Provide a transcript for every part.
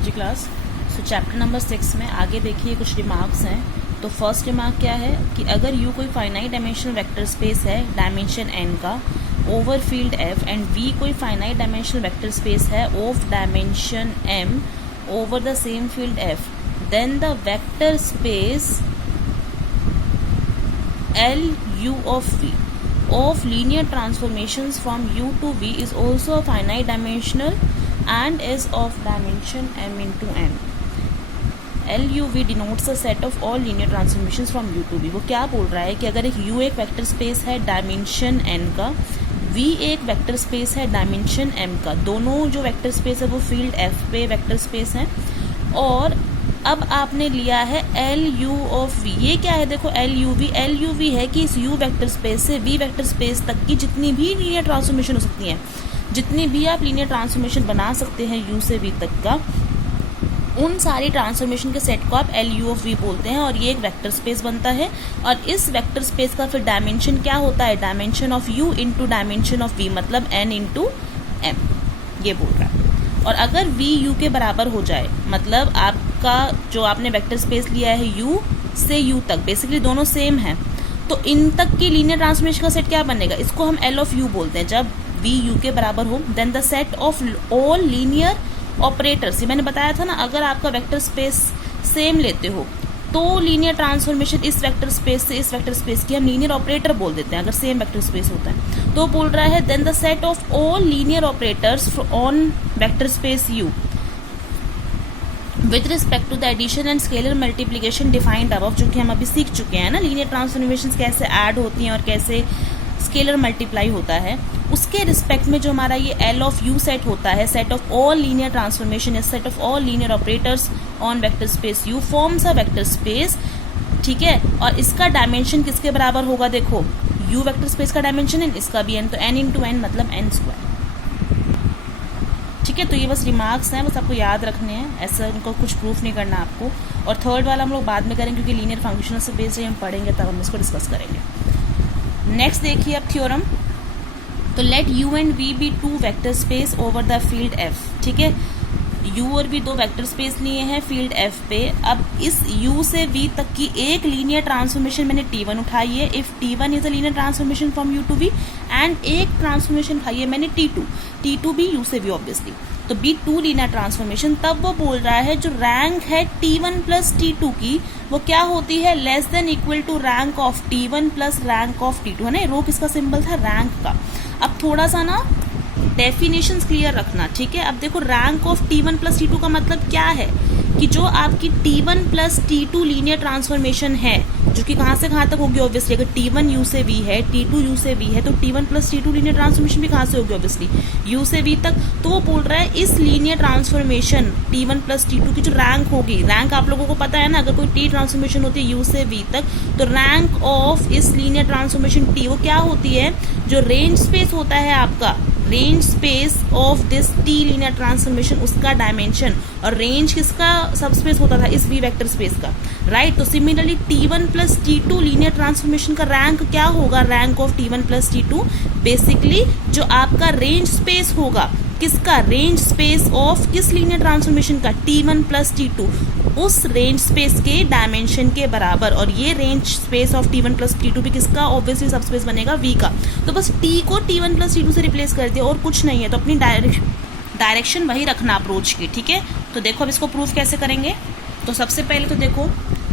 हाँ जी क्लास। सो chapter number 6 में आगे देखिए कुछ रिमार्क्स हैं। तो फर्स्ट रिमार्क क्या है कि अगर यू कोई फाइनाइट डायमेंशनल वेक्टर स्पेस है डायमेंशन n का over field f and v कोई फाइनाइट डायमेंशनल वेक्टर स्पेस है of dimension m over the same field f, then the vector space LU of v of linear transformations from u to v is also a finite dimensional and is of dimension m into n. LUV denotes a set of all linear transformations from u to v. वो क्या बोल रहा है कि अगर एक u एक vector space है डायमेंशन n का, v एक वेक्टर स्पेस है डायमेंशन m का, दोनों जो वेक्टर स्पेस है वो फील्ड f पे वेक्टर स्पेस है, और अब आपने लिया है LU of v. ये क्या है देखो, LUV है कि इस u वेक्टर स्पेस से v वेक्टर स्पेस तक की जितनी भी लीनियर ट्रांसफॉर्मेशन हो सकती हैं, जितनी भी आप लीनियर ट्रांसफॉर्मेशन बना सकते हैं u से v तक का, उन सारी ट्रांसफॉर्मेशन के सेट को आप LU of v बोलते हैं, और ये एक वेक्टर स्पेस बनता है। और इस वेक्टर स्पेस का फिर डायमेंशन क्या होता है, dimension of u into dimension of v, मतलब n इंटू m, ये बोल रहा है। और अगर v u के बराबर हो जाए, मतलब आपका जो आपने वेक्टर स्पेस लिया है u से u तक, बेसिकली दोनों सेम है, तो इन तक की लीनियर ट्रांसफॉर्मेशन का सेट क्या बनेगा, इसको हम L of u बोलते हैं। जब v u के बराबर हो, then the set of all linear operators, ये मैंने बताया था ना, अगर आपका वेक्टर स्पेस सेम लेते हो तो लीनियर ट्रांसफॉर्मेशन इस वेक्टर स्पेस से इस वेक्टर स्पेस की हम लीनियर ऑपरेटर बोल देते हैं, अगर सेम वेक्टर स्पेस होता है। तो बोल रहा है then the set of all linear operators on vector space u with respect to the addition and scalar multiplication defined above, जो कि हम अभी सीख चुके हैं ना, लीनियर ट्रांसफॉर्मेशन कैसे ऐड होती हैं और कैसे स्केलर मल्टीप्लाई होता है, उसके रिस्पेक्ट में जो हमारा ये L of u सेट होता है, set of all linear transformation is set of all linear operators on vector space u forms a vector space, ठीक है। और इसका डायमेंशन किसके बराबर होगा, देखो u वेक्टर स्पेस का डायमेंशन है, इसका भी n, तो n इंटू n मतलब n स्क्वायर, ठीक है। तो ये बस रिमार्क्स हैं, बस आपको याद रखने हैं, ऐसा इनको कुछ प्रूफ नहीं करना आपको। और थर्ड वाला हम लोग बाद में करेंगे, क्योंकि लीनियर फंक्शनल से बेस्ड हम पढ़ेंगे तब हम इसको डिस्कस करेंगे। नेक्स्ट देखिए अब थ्योरम। तो let u and v be two vector space over the field f, ठीक है। u और v दो वेक्टर स्पेस लिए हैं फील्ड f पे। अब इस u से v तक की एक लीनियर ट्रांसफॉर्मेशन मैंने t1 उठाई है, if t1 is a linear transformation from u to v, and एक ट्रांसफॉर्मेशन उठाई है मैंने t2 भी u से v ऑब्वियसली, तो बी टू लीनियर ट्रांसफॉर्मेशन। तब वो बोल रहा है जो रैंक है t1 प्लस t2 की, वो क्या होती है, less than equal to rank of t1 plus rank of t2, है ना। रो किसका सिंबल था, रैंक का। अब थोड़ा सा ना डेफिनेशंस क्लियर रखना, ठीक है। अब देखो rank of t1 plus t2 का मतलब क्या है, कि जो आपकी t1 plus t2 linear transformation है, जो कि कहाँ से कहाँ तक होगी, ऑब्वियसली अगर t1 u से v है, t2 u से v है, तो t1 plus t2 linear transformation भी कहाँ से होगी, ऑब्वियसली u से v तक। तो वो बोल रहा है इस linear transformation t1 plus t2 की जो रैंक होगी, रैंक आप लोगों को पता है ना, अगर कोई t ट्रांसफॉर्मेशन होती है u से v तक, तो रैंक ऑफ इस लीनियर ट्रांसफॉर्मेशन t वो क्या होती है, जो रेंज स्पेस होता है आपका, range space of this t linear transformation, उसका डायमेंशन, और रेंज किसका सबस्पेस होता था, इस v वेक्टर स्पेस का, राइट। तो similarly t1 plus t2 linear transformation का रैंक क्या होगा, rank of t1 plus t2 basically जो आपका रेंज स्पेस होगा, किसका, रेंज स्पेस ऑफ किस लीनियर ट्रांसफॉर्मेशन का, t1 प्लस t2, उस रेंज स्पेस के डायमेंशन के बराबर। और ये range space of t1 plus t2 भी किसका, ऑब्वियसली सबस्पेस बनेगा v का। तो बस t को t1 प्लस t2 से रिप्लेस कर दिया और कुछ नहीं है, तो अपनी डायरेक्शन वही रखना अप्रोच की, ठीक है। तो देखो अब इसको प्रूफ कैसे करेंगे। तो सबसे पहले तो देखो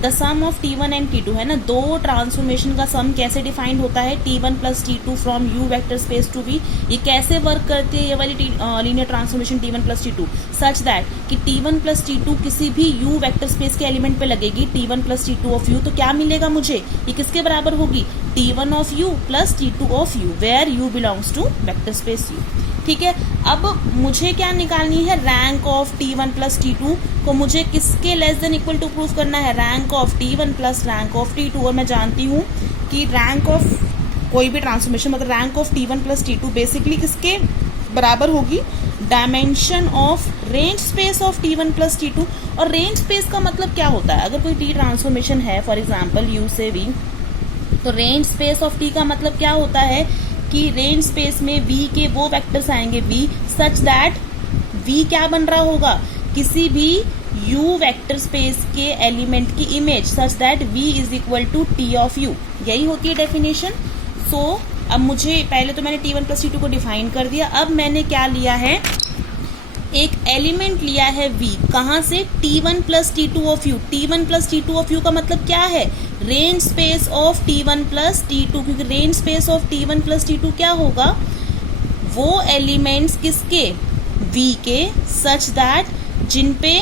the some of t1 and t2 है ना, दो ट्रांसफॉर्मेशन का सम कैसे डिफाइंड होता है, t1 plus t2 from u vector space to v। ये कैसे वर्क करती है ये वाली linear transformation t1 plus t2, such that कि t1 प्लस t2 किसी भी u वेक्टर स्पेस के एलिमेंट पे लगेगी, t1 plus t2 of u, तो क्या मिलेगा मुझे, ये किसके बराबर होगी, t1 of u plus t2 of u, where u belongs to vector space u, ठीक है। अब मुझे क्या निकालनी है, rank of t1 plus t2 को मुझे किसके less than equal to proof करना है, rank of t1 plus rank of t2। और मैं जानती हूँ कि रैंक ऑफ कोई भी ट्रांसफॉर्मेशन, मतलब rank of t1 plus t2 basically किसके बराबर होगी, dimension of range space of t1 plus t2। और रेंज स्पेस का मतलब क्या होता है, अगर कोई t ट्रांसफॉर्मेशन है फॉर एग्जाम्पल u से v, तो रेंज स्पेस ऑफ t का मतलब क्या होता है कि रेंज स्पेस में v के वो वेक्टर्स आएंगे v सच दैट v क्या बन रहा होगा, किसी भी u वेक्टर स्पेस के एलिमेंट की image such that v is equal to t of u, यही होती है डेफिनेशन। सो अब मुझे पहले तो मैंने t1 प्लस t2 को डिफाइन कर दिया, अब मैंने क्या लिया है, एक एलिमेंट लिया है v, कहाँ से, t1 plus t2 of u। t1 plus t2 of u का मतलब क्या है, range space of t1 plus t2, क्योंकि range space of t1 plus t2 क्या होगा, वो एलिमेंट्स किसके, v के, सच दैट, जिन पे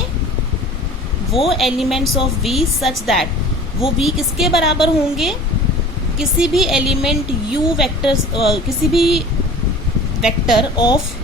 वो elements of v such that वो v किसके बराबर होंगे, किसी भी एलिमेंट u वेक्टर्स, किसी भी vector of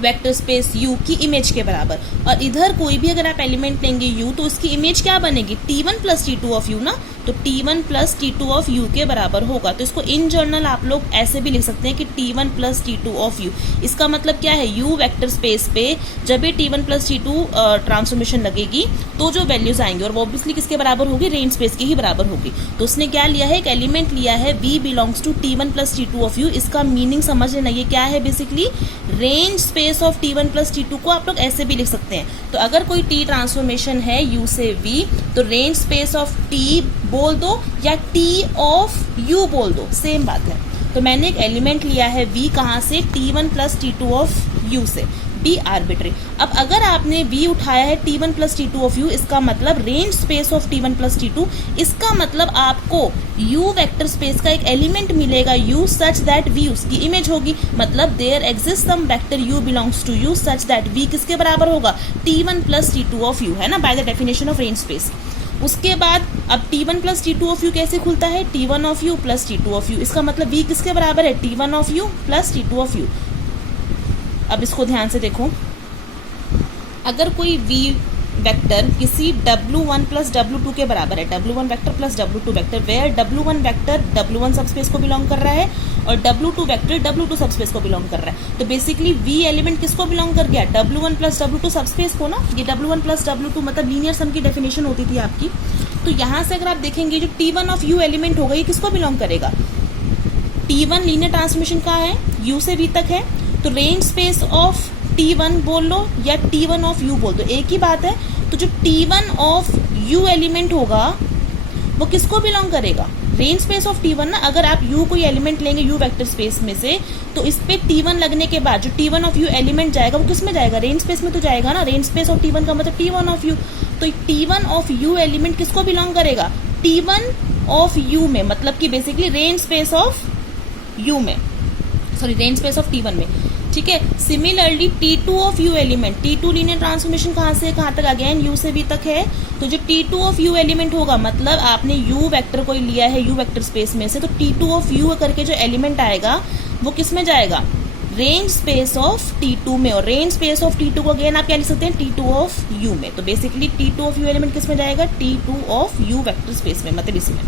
vector space u की इमेज के बराबर। और इधर कोई भी अगर आप एलिमेंट लेंगे u तो उसकी इमेज क्या बनेगी, t1 plus t2 of u ना, तो t1 plus t2 of u के बराबर होगा। तो इसको इन जनरल आप लोग ऐसे भी लिख सकते हैं कि t1 plus t2 of u। इसका मतलब क्या है, u वेक्टर स्पेस पे जब ये t1 प्लस t2 ट्रांसफॉर्मेशन लगेगी तो जो वैल्यूज आएंगे, और वो ऑब्वियसली किसके बराबर होगी, रेंज स्पेस की ही बराबर होगी। तो उसने क्या लिया है, एक एलिमेंट लिया है v belongs to t1 plus t2 of u। इसका मीनिंग समझ लेना, ये क्या है, basically range space of t1 plus t2 को आप लोग ऐसे भी लिख सकते हैं। तो अगर कोई t ट्रांसफॉर्मेशन है u से v, तो रेंज स्पेस ऑफ t बोल दो या t ऑफ u बोल दो, सेम बात है। तो मैंने एक एलिमेंट लिया है v, कहाँ से, t1 plus t2 of u से, बी आर्बिट्री। अब अगर आपने v उठाया है t1 plus t2 of u, इसका मतलब range space of t1 plus t2, इसका मतलब आपको u वेक्टर स्पेस का एक एलिमेंट मिलेगा u सच दैट v उसकी इमेज होगी। मतलब there exist some vector u belongs to u such that v किसके बराबर होगा, t1 plus t2 of u, है ना, by the definition of range space. उसके बाद अब t1 plus t2 of u कैसे खुलता है, t1 of u plus t2 of u। इसका मतलब v किसके बराबर है, t1 of u plus t2 of u। अब इसको ध्यान से देखो, अगर कोई v वेक्टर किसी w1 प्लस w2 के बराबर है, w1 vector plus w2 vector, where w1 vector w1 subspace को बिलोंग कर रहा है और w2 वेक्टर w2 सबस्पेस को बिलोंग कर रहा है, तो बेसिकली v एलिमेंट किसको बिलोंग कर गया, w1 प्लस w2 सबस्पेस को ना। ये w1 प्लस w2 मतलब लीनियर सम की डेफिनेशन होती थी आपकी। तो यहाँ से अगर आप देखेंगे जो t1 ऑफ u एलिमेंट होगा, ये किसको बिलोंग करेगा, t1 लीनियर ट्रांसफॉर्मेशन कहाँ है, u से v तक है, तो रेंज स्पेस ऑफ t1 बोल लो या t1 ऑफ u बोल दो, एक ही बात है। तो जो t1 ऑफ u एलिमेंट होगा वो किसको बिलोंग करेगा, रेंज स्पेस ऑफ t1 ना। अगर आप u कोई एलिमेंट लेंगे u वेक्टर स्पेस में से, तो इस पे t1 लगने के बाद जो t1 ऑफ u एलिमेंट जाएगा वो किस में जाएगा, रेंज स्पेस में तो जाएगा ना। रेंज स्पेस ऑफ t1 का मतलब t1 ऑफ u, तो t1 ऑफ u एलिमेंट किसको बिलोंग करेगा, t1 ऑफ u में, मतलब कि basically range space of u में, sorry range space of t1 में, ठीक है। Similarly t2 of u element, t2 linear transformation कहाँ से कहाँ तक, अगेन u से v तक है, तो जो t2 ऑफ u एलिमेंट होगा, मतलब आपने u वेक्टर कोई लिया है u वेक्टर स्पेस में से, तो t2 ऑफ u करके जो एलिमेंट आएगा वो किस में जाएगा, रेंज स्पेस ऑफ t2 में। और रेंज स्पेस ऑफ t2 को अगेन आप क्या लिख सकते हैं, t2 ऑफ u में। तो basically t2 of u element किस में जाएगा, t2 of u vector space में, मतलब इसमें।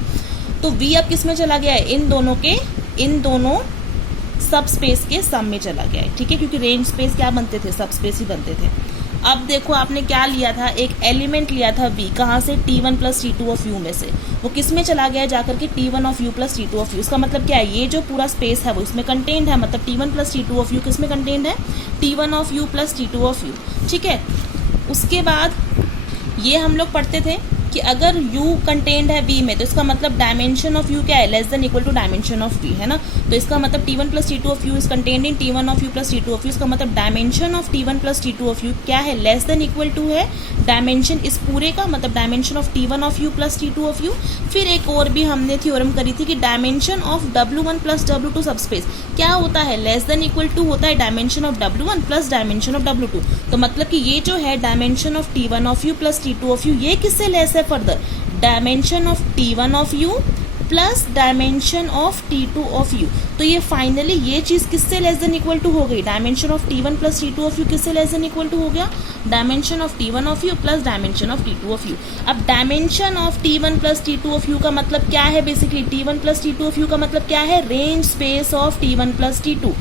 तो v अब किस में चला गया है, इन दोनों सब स्पेस के सम में चला गया है, ठीक है, क्योंकि रेंज स्पेस क्या बनते थे, सब स्पेस ही बनते थे। अब देखो आपने क्या लिया था, एक एलिमेंट लिया था v, कहाँ से, t1 plus t2 of u में से, वो किस में चला गया है जाकर के, t1 of u plus t2 of u। इसका मतलब क्या है, ये जो पूरा स्पेस है वो इसमें कंटेंट है, मतलब t1 plus t2 of u किस में कंटेंट है, t1 of u plus t2 of u, ठीक है। उसके बाद ये हम लोग पढ़ते थे कि अगर u कंटेंट है v में, तो इसका मतलब डायमेंशन ऑफ u क्या है, less than equal to dimension of v, है ना। तो इसका मतलब t1 plus t2 of u is contained in t1 of u plus t2 of u। इसका मतलब dimension of t1 plus t2 of u क्या है, लेस देन इक्वल टू है डायमेंशन इस पूरे का, मतलब dimension of t1 of u plus t2 of u। फिर एक और भी हमने थ्योरम करी थी कि dimension of w1 plus w2 subspace क्या होता है, लेस देन इक्वल टू होता है dimension of w1 plus dimension of w2। तो मतलब कि ये जो है dimension of t1 of u plus t2 of u, ये किससे लेस है, further dimension of t1 of u plus dimension of t2 of u। तो ये फाइनली ये चीज किससे लेस देन इक्वल टू हो गई, dimension of t1 plus t2 of u किससे लेस देन इक्वल टू हो गया, dimension of t1 of u plus dimension of t2 of u। अब dimension of t1 plus t2 of u का मतलब क्या है, basically t1 plus t2 of u का मतलब क्या है, range space of t1 plus t2।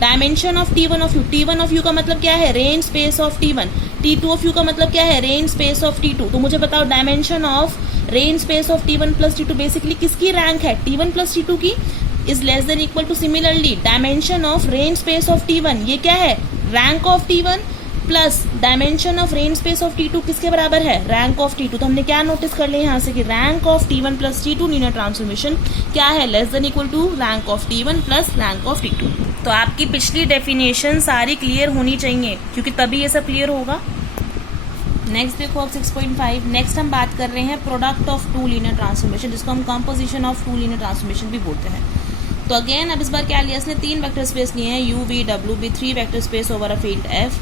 Dimension of t1 of u, t1 of u का मतलब क्या है, range space of t1, t2 of u का मतलब क्या है, रेंज स्पेस ऑफ t2। तो मुझे बताओ dimension of range space of t1 plus t2 basically किसकी रैंक है, t1 प्लस t2 की, is less than equal two similarly dimension of range space of t1, ये क्या है, rank of t1 plus dimension of range space of T2 किसके बराबर है, rank of T2। तो हमने क्या नोटिस कर लिया यहाँ से कि rank of T1 plus T2 linear transformation क्या है, less than equal to rank of T1 plus rank of T2। तो आपकी पिछली डेफिनेशन सारी क्लियर होनी चाहिए, क्योंकि तभी ये सब क्लियर होगा। नेक्स्ट देखो अब 6.5। नेक्स्ट हम बात कर रहे हैं product of two linear transformation, जिसको हम composition of two linear transformation भी बोलते हैं। तो अगेन अब इस बार क्या लिया इसने, 3 वेक्टर स्पेस लिए हैं U V W भी 3 vector space over a field F।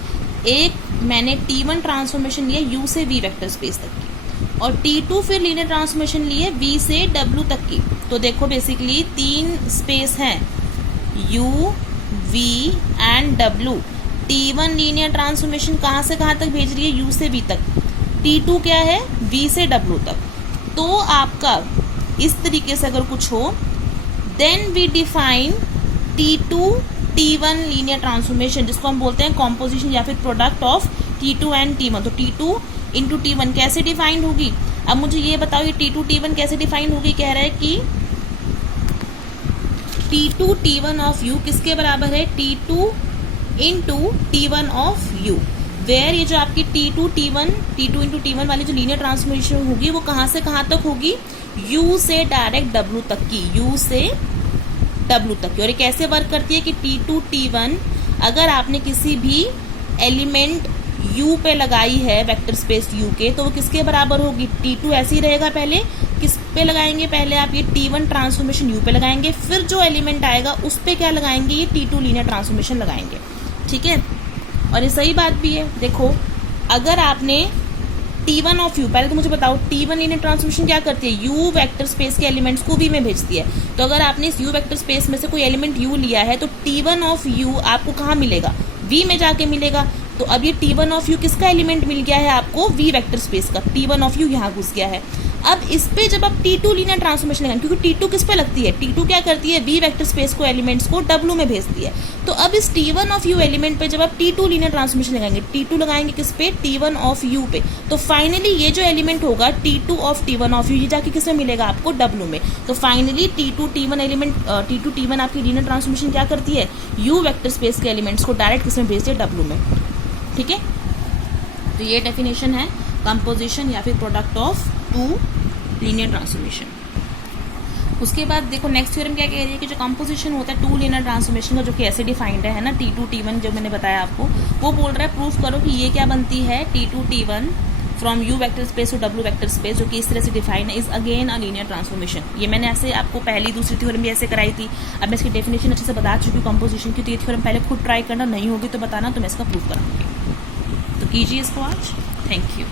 एक मैंने T1 ट्रांसफॉर्मेशन लिया U से V वेक्टर स्पेस तक की, और T2 फिर लीनियर ट्रांसफॉर्मेशन लिए V से W तक की। तो देखो बेसिकली 3 स्पेस हैं U V and W। T1 linear transformation कहाँ से कहाँ तक भेज रही है, U से V तक। T2 क्या है, V से W तक। तो आपका इस तरीके से अगर कुछ हो, then we define T2 T1 linear transformation, जिसको हम बोलते हैं कॉम्पोजिशन या फिर product of T2 and T1। तो T2 इंटू T1 कैसे डिफाइंड होगी। अब मुझे ये बताओ ये T2 T1 कैसे डिफाइंड होगी। कह रहा है कि T2 T1 ऑफ U किसके बराबर है, T2 into T1 of U। Where ये जो आपकी T2 इंटू T1 वाली जो लीनियर ट्रांसफॉर्मेशन होगी वो कहाँ से कहाँ तक होगी, U से डायरेक्ट W तक की, U से W तक की। और ये कैसे वर्क करती है कि T2 T1 अगर आपने किसी भी एलिमेंट U पे लगाई है वेक्टर स्पेस U के, तो वो किसके बराबर होगी, T2 ऐसे ही रहेगा। पहले किस पे लगाएंगे, पहले आप ये T1 ट्रांसफॉर्मेशन U पे लगाएंगे, फिर जो एलिमेंट आएगा उस पे क्या लगाएंगे, ये T2 लीनियर ट्रांसफॉर्मेशन लगाएंगे। ठीक है, और ये सही बात भी है। देखो अगर आपने T1 ऑफ U, पहले तो मुझे बताओ T1 लीनियर ट्रांसफॉर्मेशन क्या करती है, U वेक्टर स्पेस के एलिमेंट्स को V में भेजती है। तो अगर आपने इस U वेक्टर स्पेस में से कोई एलिमेंट U लिया है तो T1 ऑफ U आपको कहाँ मिलेगा, V में जाके मिलेगा। तो अब ये T1 ऑफ U किसका एलिमेंट मिल गया है आपको, V वेक्टर स्पेस का। T1 ऑफ U यहाँ घुस गया है। अब इस पे जब आप T2 लीनियर ट्रांसफॉर्मेशन लगाएंगे, क्योंकि T2 किस पे लगती है, T2 क्या करती है, V वेक्टर स्पेस को एलिमेंट्स को W में भेजती है। तो अब इस T1 ऑफ U एलिमेंट पे जब आप T2 लीनियर ट्रांसफॉर्मेशन लगाएंगे, T2 लगाएंगे किस पे, T1 ऑफ U पे। तो फाइनली ये जो एलिमेंट होगा T2 of T1 of U, ये जाके किस में मिलेगा आपको, W में। तो finally T2 T1 element T2 T1 आपकी लीनियर ट्रांसफॉर्मेशन क्या करती है, U वेक्टर स्पेस के एलिमेंट्स को डायरेक्ट किस में भेजती है, W में। ठीक है, तो ये डेफिनेशन है कंपोजिशन या फिर product of two linear transformation. उसके बाद देखो नेक्स्ट थ्योरम क्या कह रही है कि जो कंपोजिशन होता है टू लीनियर ट्रांसफॉर्मेशन का, जो कि ऐसे डिफाइंड है ना, T2 T1 जो मैंने बताया आपको, वो बोल रहा है प्रूफ करो कि ये क्या बनती है, T2 T1 from U vector space to W vector space, जो कि इस तरह से डिफाइंड है, is again a linear transformation. ये मैंने ऐसे आपको पहली दूसरी थ्योरम भी ऐसे कराई थी। अब मैं इसकी डेफिनेशन अच्छे से बता चुकी हूँ कंपोजिशन की, तो ये थ्योरम पहले खुद ट्राई करना, नहीं होगी तो बताना, तो मैं इसका प्रूफ कराऊंगी। तो कीजिए इसको आज। Thank you.